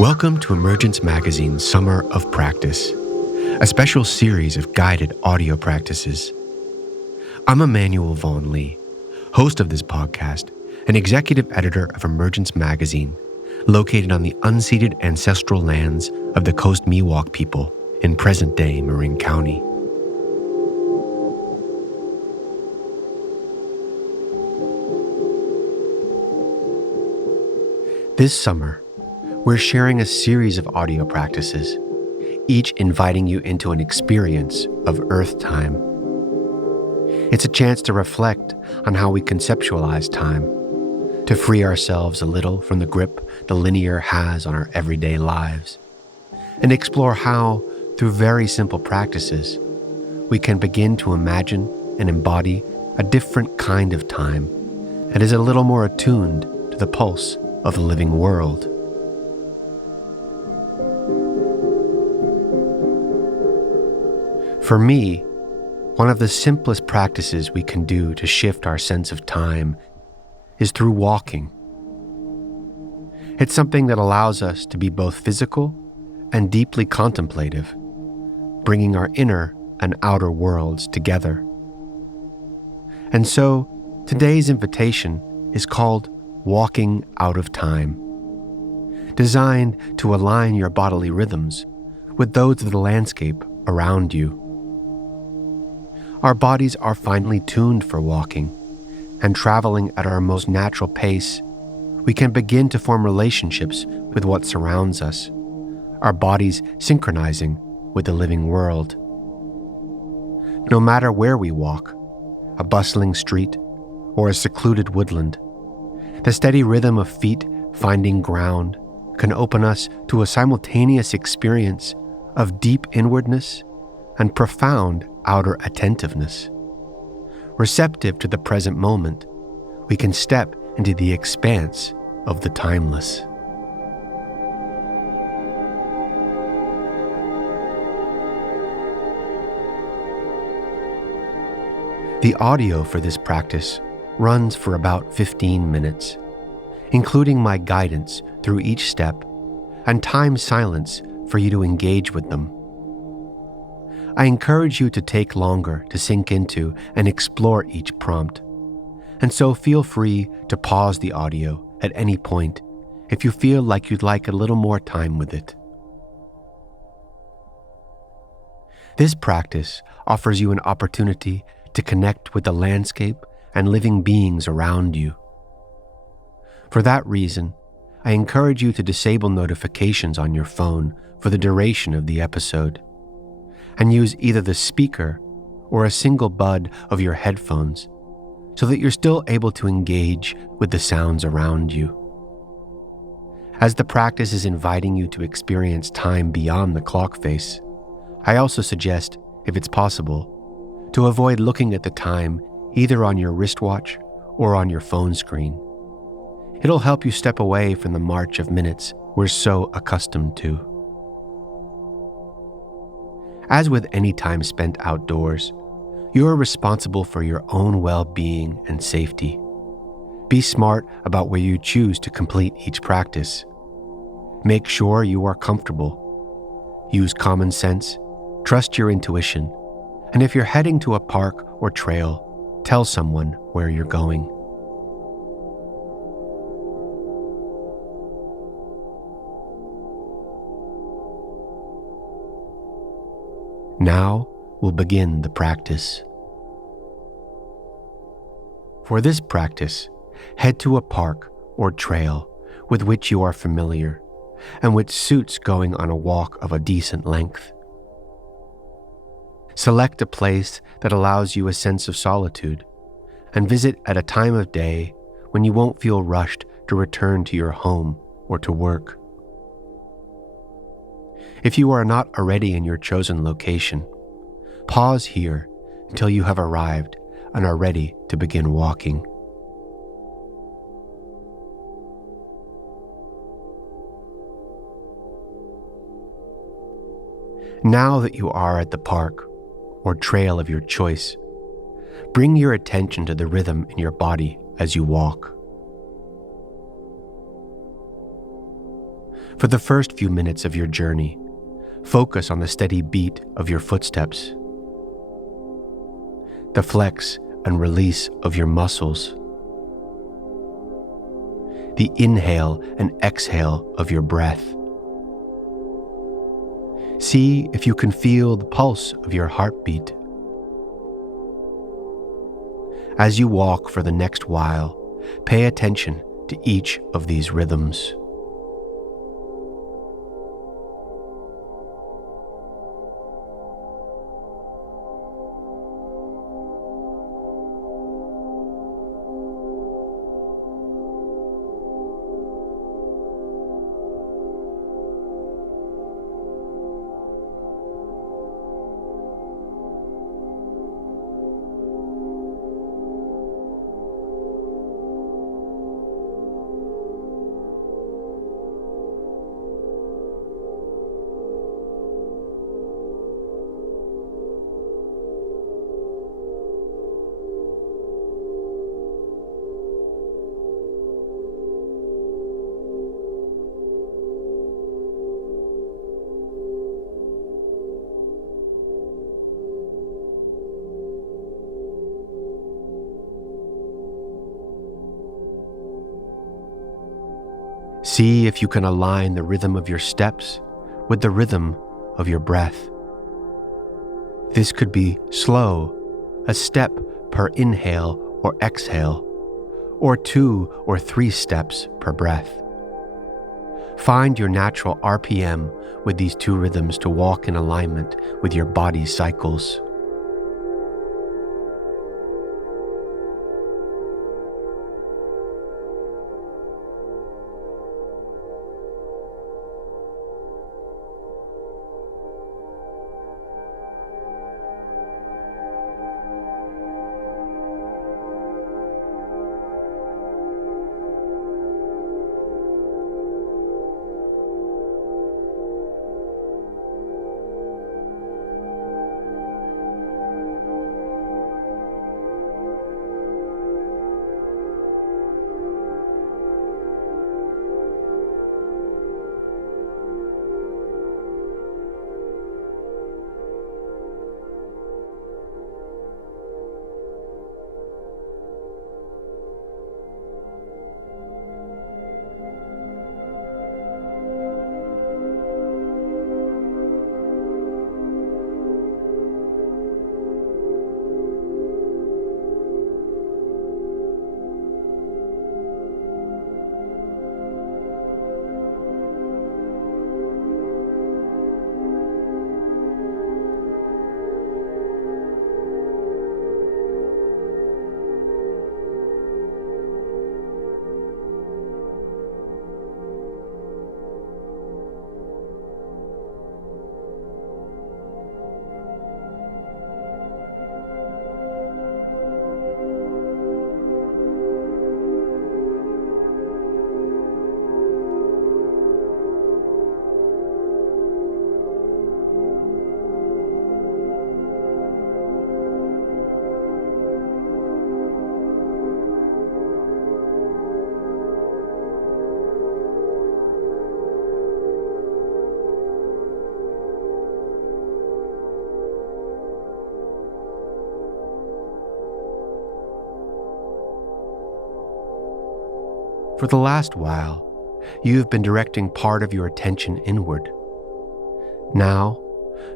Welcome to Emergence Magazine's Summer of Practice, a special series of guided audio practices. I'm Emmanuel Vaughn Lee, host of this podcast and executive editor of Emergence Magazine, located on the unceded ancestral lands of the Coast Miwok people in present-day Marin County. This summer, we're sharing a series of audio practices, each inviting you into an experience of Earth time. It's a chance to reflect on how we conceptualize time, to free ourselves a little from the grip the linear has on our everyday lives, and explore how, through very simple practices, we can begin to imagine and embody a different kind of time that is a little more attuned to the pulse of the living world. For me, one of the simplest practices we can do to shift our sense of time is through walking. It's something that allows us to be both physical and deeply contemplative, bringing our inner and outer worlds together. And so, today's invitation is called Walking Out of Time, designed to align your bodily rhythms with those of the landscape around you. Our bodies are finely tuned for walking, and traveling at our most natural pace, we can begin to form relationships with what surrounds us, our bodies synchronizing with the living world. No matter where we walk, a bustling street or a secluded woodland, the steady rhythm of feet finding ground can open us to a simultaneous experience of deep inwardness and profound outer attentiveness. Receptive to the present moment, we can step into the expanse of the timeless. The audio for this practice runs for about 15 minutes, including my guidance through each step and time silence for you to engage with them. I encourage you to take longer to sink into and explore each prompt, and so feel free to pause the audio at any point if you feel like you'd like a little more time with it. This practice offers you an opportunity to connect with the landscape and living beings around you. For that reason, I encourage you to disable notifications on your phone for the duration of the episode, and use either the speaker or a single bud of your headphones so that you're still able to engage with the sounds around you. As the practice is inviting you to experience time beyond the clock face, I also suggest, if it's possible, to avoid looking at the time either on your wristwatch or on your phone screen. It'll help you step away from the march of minutes we're so accustomed to. As with any time spent outdoors, you are responsible for your own well-being and safety. Be smart about where you choose to complete each practice. Make sure you are comfortable. Use common sense, trust your intuition, and if you're heading to a park or trail, tell someone where you're going. Now we'll begin the practice. For this practice, head to a park or trail with which you are familiar and which suits going on a walk of a decent length. Select a place that allows you a sense of solitude and visit at a time of day when you won't feel rushed to return to your home or to work. If you are not already in your chosen location, pause here until you have arrived and are ready to begin walking. Now that you are at the park or trail of your choice, bring your attention to the rhythm in your body as you walk. For the first few minutes of your journey, focus on the steady beat of your footsteps, the flex and release of your muscles, the inhale and exhale of your breath. See if you can feel the pulse of your heartbeat. As you walk for the next while, pay attention to each of these rhythms. See if you can align the rhythm of your steps with the rhythm of your breath. This could be slow, a step per inhale or exhale, or 2 or 3 steps per breath. Find your natural RPM with these 2 rhythms to walk in alignment with your body's cycles. For the last while, you have been directing part of your attention inward. Now,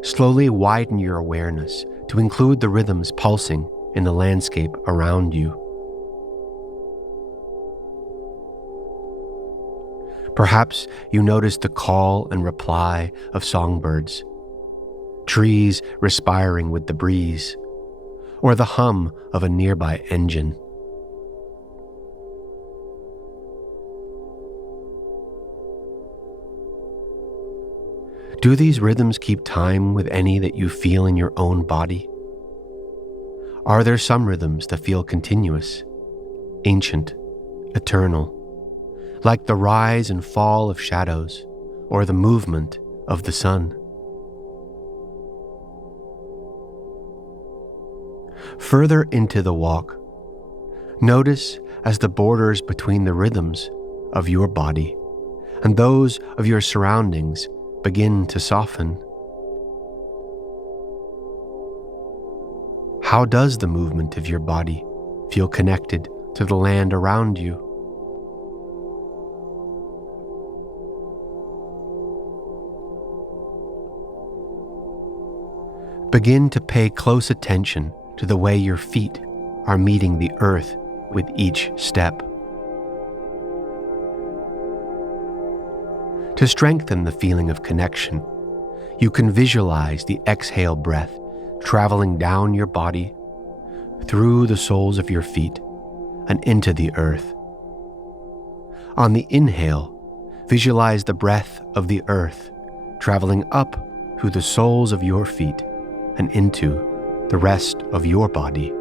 slowly widen your awareness to include the rhythms pulsing in the landscape around you. Perhaps you notice the call and reply of songbirds, trees respiring with the breeze, or the hum of a nearby engine. Do these rhythms keep time with any that you feel in your own body? Are there some rhythms that feel continuous, ancient, eternal, like the rise and fall of shadows or the movement of the sun? Further into the walk, notice as the borders between the rhythms of your body and those of your surroundings begin to soften. How does the movement of your body feel connected to the land around you? Begin to pay close attention to the way your feet are meeting the earth with each step. To strengthen the feeling of connection, you can visualize the exhale breath traveling down your body, through the soles of your feet, and into the earth. On the inhale, visualize the breath of the earth traveling up through the soles of your feet and into the rest of your body.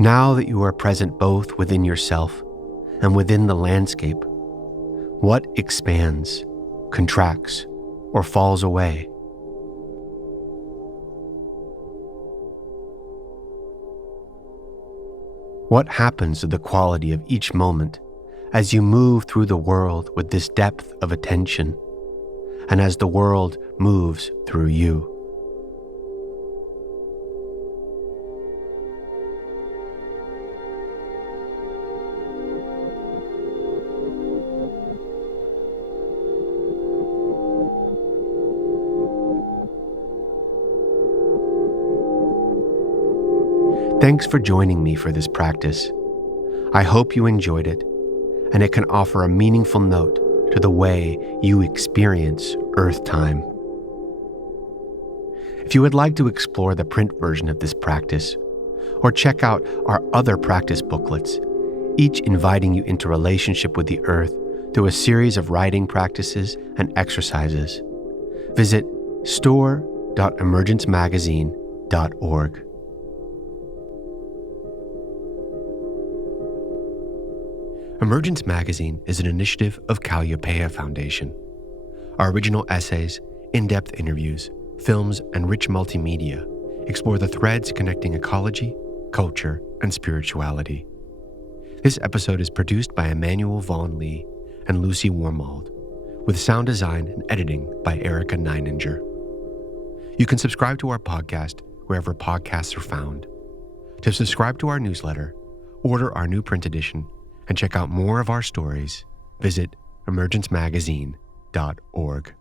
Now that you are present both within yourself and within the landscape, what expands, contracts, or falls away? What happens to the quality of each moment as you move through the world with this depth of attention, and as the world moves through you? Thanks for joining me for this practice. I hope you enjoyed it, and it can offer a meaningful note to the way you experience Earth time. If you would like to explore the print version of this practice, or check out our other practice booklets, each inviting you into relationship with the earth through a series of writing practices and exercises. Visit store.emergencemagazine.org. Emergence Magazine is an initiative of Calliopeia Foundation. Our original essays, in-depth interviews, films, and rich multimedia explore the threads connecting ecology, culture, and spirituality. This episode is produced by Emmanuel Vaughn Lee and Lucy Warmold, with sound design and editing by Erica Neininger. You can subscribe to our podcast wherever podcasts are found. To subscribe to our newsletter, order our new print edition, and check out more of our stories, visit emergencemagazine.org.